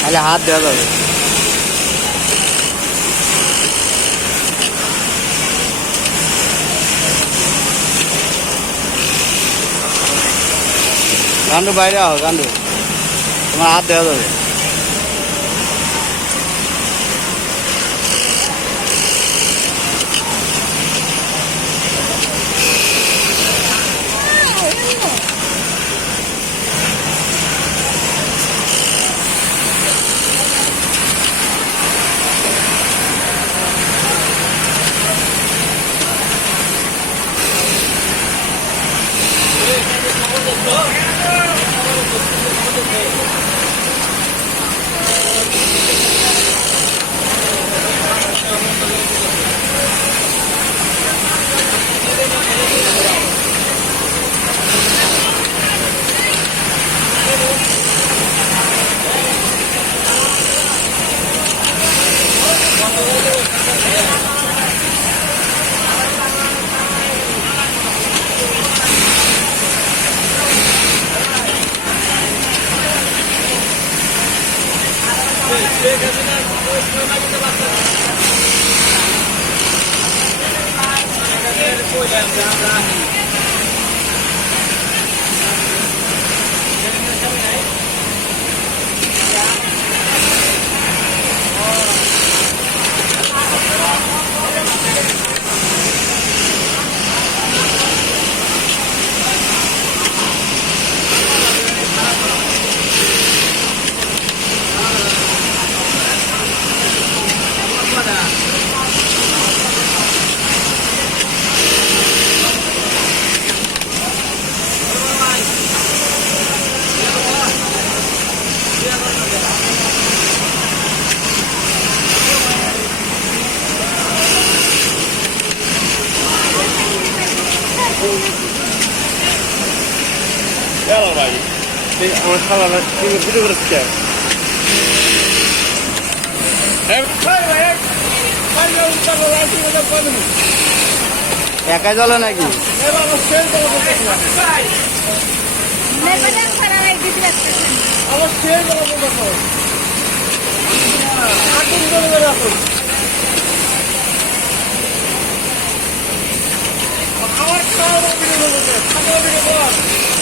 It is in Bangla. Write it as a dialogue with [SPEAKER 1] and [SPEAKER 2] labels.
[SPEAKER 1] তাহলে হাত দেওয়া যাবে। গান্ডু বাইরে আহ গান্ডু। তোমার হাত দেওয়া যাবে।
[SPEAKER 2] আমরা গেল ভাই আমার খালা ভিডিও করে শিখে
[SPEAKER 1] একাই চলে নাকি?
[SPEAKER 3] মেঘটা খারাপ হয়ে গেছে একটা।
[SPEAKER 2] আমার খাওয়া ভিডিও করবে খাওয়া ভিডিও কর